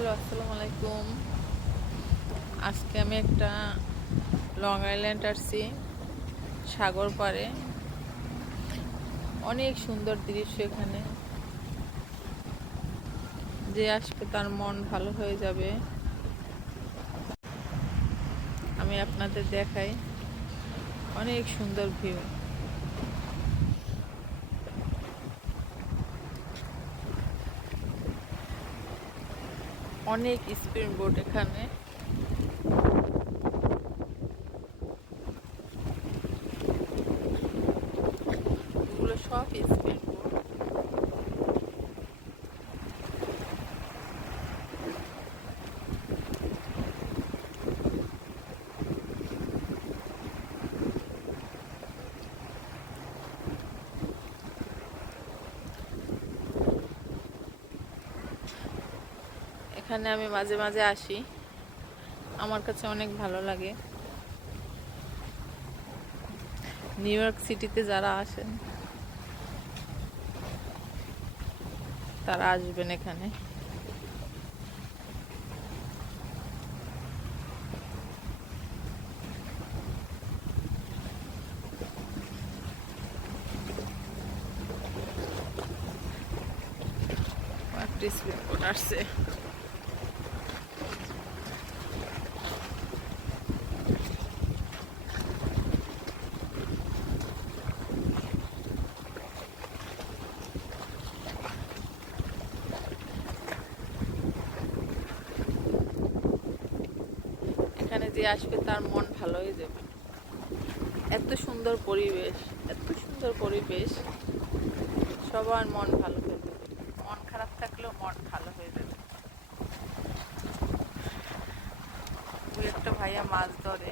Hello, আসসালামু আলাইকুম। আজকে আমি একটা লং আইল্যান্ড আসছি, সাগর পাড়ে। অনেক সুন্দর দৃশ্য এখানে। যে আসবে তার মন ভালো হয়ে যাবে। আমি আপনাদের দেখাই, অনেক সুন্দর ভিউ। অনেক স্পিড বোট এখানে। এগুলো সব স্পিড বোট। এখানে আমি মাঝে মাঝে আসি, আমার কাছে অনেক ভালো লাগে। নিউ ইয়র্ক সিটিতে যারা আসেন তারা আসবেন এখানে। একটা স্পিড বোট আসছে। এখানে যে আসবে তার মন ভালো হয়ে যাবে। এত সুন্দর পরিবেশ, এত সুন্দর পরিবেশ, সবার মন ভালো হয়ে যাবে। মন খারাপ থাকলেও মন ভালো হয়ে যাবে। ওই একটা ভাইয়া মাছ ধরে।